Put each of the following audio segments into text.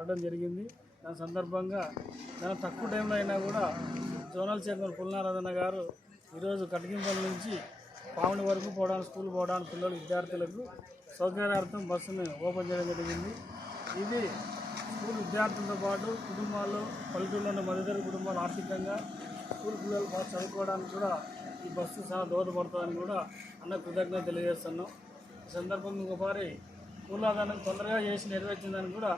ఆడడం జరిగింది. దాని సందర్భంగా చాలా తక్కువ టైంలో అయినా కూడా జోనల్ చైర్మన్ పుల్నారాధన గారు ఈరోజు కటికింపల్లి నుంచి పావుని వరకు పోవడానికి స్కూల్ పోవడానికి పిల్లలు విద్యార్థులకు సౌకర్యార్థం బస్సును ఓపెన్ చేయడం జరిగింది. ఇది స్కూల్ విద్యార్థులతో పాటు కుటుంబాలు పల్లెటూరులో ఉన్న మధ్యతరగతి కుటుంబాలు ఆర్థికంగా స్కూల్ పిల్లలు బాగా చదువుకోవడానికి కూడా ఈ బస్సు చాలా దోహదపడుతుందని కూడా అన్న కృతజ్ఞత తెలియజేస్తున్నాం. ఈ సందర్భంగా ఒకసారి పూర్లాదానం తొందరగా చేసి నెరవేర్చిందని కూడా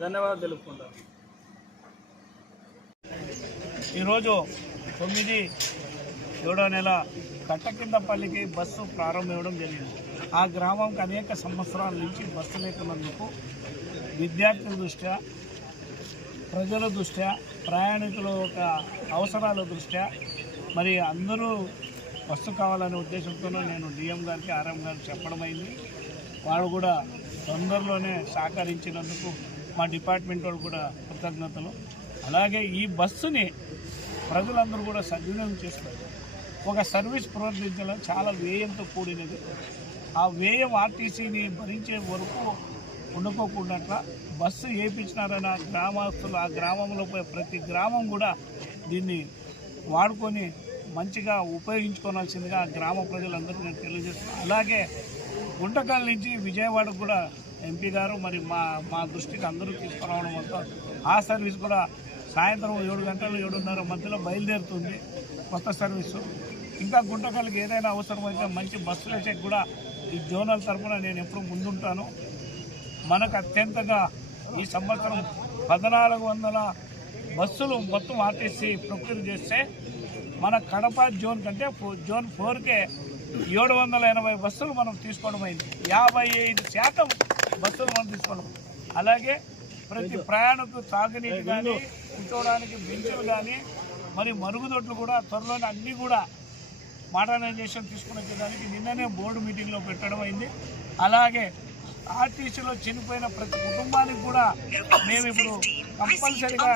ధన్యవాదాలు తెలుపుకుంటాను. ఈరోజు తొమ్మిది ఏడో నెల కట్టకిందపల్లికి బస్సు ప్రారంభమవడం జరిగింది. ఆ గ్రామంకి అనేక సంవత్సరాల నుంచి బస్సు లేకున్నందుకు విద్యార్థుల దృష్ట్యా ప్రజల దృష్ట్యా ప్రయాణికుల యొక్క అవసరాల దృష్ట్యా మరి అందరూ బస్సు కావాలనే ఉద్దేశంతో నేను డిఎం గారికి ఆర్ఎం గారికి చెప్పడం అయింది వాళ్ళు కూడా తొందరలోనే సహకరించినందుకు మా డిపార్ట్మెంట్ వాళ్ళు కూడా కృతజ్ఞతలు. అలాగే ఈ బస్సుని ప్రజలందరూ కూడా సద్వినియోగం చేసుకోవాలి ఒక సర్వీస్ ప్రవర్తించడం చాలా వ్యయంతో కూడినది. ఆ వ్యయం ఆర్టీసీని భరించే వరకు ఉండుకోకుండా బస్సు వేయించినారని ఆ గ్రామస్తులు ఆ గ్రామంలో పోయే ప్రతి గ్రామం కూడా దీన్ని వాడుకొని మంచిగా ఉపయోగించుకోవాల్సిందిగా గ్రామ ప్రజలందరూ నేను తెలియజేస్తున్నాను. అలాగే గుంటకల్ నుంచి విజయవాడకు కూడా ఎంపీ గారు మరి మా మా దృష్టికి అందరూ తీసుకురావడం వల్ల ఆ సర్వీస్ కూడా సాయంత్రం ఏడు గంటలు ఏడున్నర మధ్యలో బయలుదేరుతుంది కొత్త సర్వీసు. ఇంకా గుంటకల్కి ఏదైనా అవసరమైతే మంచి బస్సులు వేసే కూడా ఈ జోనల్ తరఫున నేను ఎప్పుడు ముందుంటాను. మనకు అత్యంతగా ఈ సంవత్సరం పద్నాలుగు వందల బస్సులు మొత్తం ఆర్టీసీ ప్రొక్యూర్ చేస్తే మన కడప జోన్ కంటే ఫో- జోన్ ఫోర్కే ఏడు వందల ఎనభై బస్సులు మనం తీసుకోవడం అయింది. యాభై ఐదు శాతం బస్సులు మనం తీసుకోవడం అలాగే ప్రతి ప్రయాణకు తాగునీటి కానీ కూర్చోవడానికి బెంచులు కానీ మరి మరుగుదొడ్లు కూడా త్వరలోనే అన్నీ కూడా మోడర్నైజేషన్ తీసుకుని నిన్ననే బోర్డు మీటింగ్లో పెట్టడం అయింది. అలాగే ఆర్టీసీలో చనిపోయిన ప్రతి కుటుంబానికి కూడా మేము ఇప్పుడు కంపల్సరిగా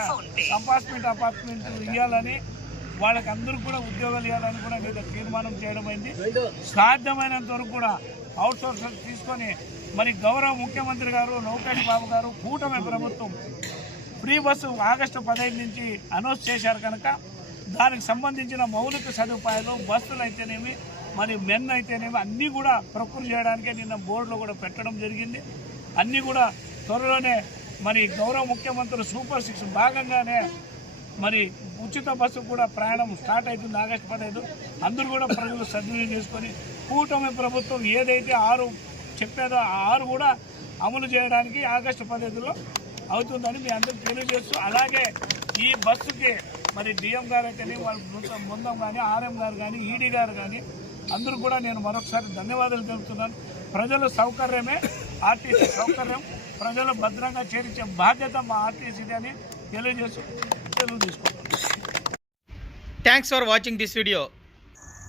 కంపార్ట్మెంట్ అపార్ట్మెంట్ ఇవ్వాలని వాళ్ళకి అందరికీ కూడా ఉద్యోగాలు ఇవ్వాలని కూడా మీద తీర్మానం చేయడం అయింది. సాధ్యమైనంత వరకు కూడా అవుట్ సోర్స్ తీసుకొని మరి గౌరవ ముఖ్యమంత్రి గారు లోకేష్ బాబు గారు కూటమి ప్రభుత్వం ఫ్రీ బస్సు ఆగస్టు పదహైదు నుంచి అనౌన్స్ చేశారు కనుక దానికి సంబంధించిన మౌలిక సదుపాయాలు బస్సులు అయితేనేమి మరి మెన్ అయితేనేమి అన్నీ కూడా ప్రకృతి చేయడానికే నిన్న బోర్డులో కూడా పెట్టడం జరిగింది. అన్నీ కూడా త్వరలోనే మరి గౌరవ ముఖ్యమంత్రి సూపర్ సిక్స్ భాగంగానే మరి ఉచిత బస్సు కూడా ప్రయాణం స్టార్ట్ అవుతుంది ఆగస్టు పదహైదు. అందరూ కూడా ప్రజలు సద్వినియోగం చేసుకొని కూటమి ప్రభుత్వం ఏదైతే ఆరు చెప్పేదో ఆ ఆరు కూడా అమలు చేయడానికి ఆగస్టు పదహైదులో అవుతుందని మీ అందరికి తెలియజేస్తూ అలాగే ఈ బస్సుకి మరి డిఎం గారు అయితేనే వాళ్ళ బృందం బృందం కానీ ఆర్ఎం గారు కానీ ఈడీ గారు కానీ అందరూ కూడా నేను మరొకసారి ధన్యవాదాలు తెలుపుతున్నాను. ప్రజల సౌకర్యమే ఆర్టీసీ సౌకర్యం. ప్రజలు భద్రంగా చేర్చే బాధ్యత మా ఆర్టీసీది అని తెలియజేస్తూ తెలుగు తీసుకుంటున్నాను. Thanks for watching this video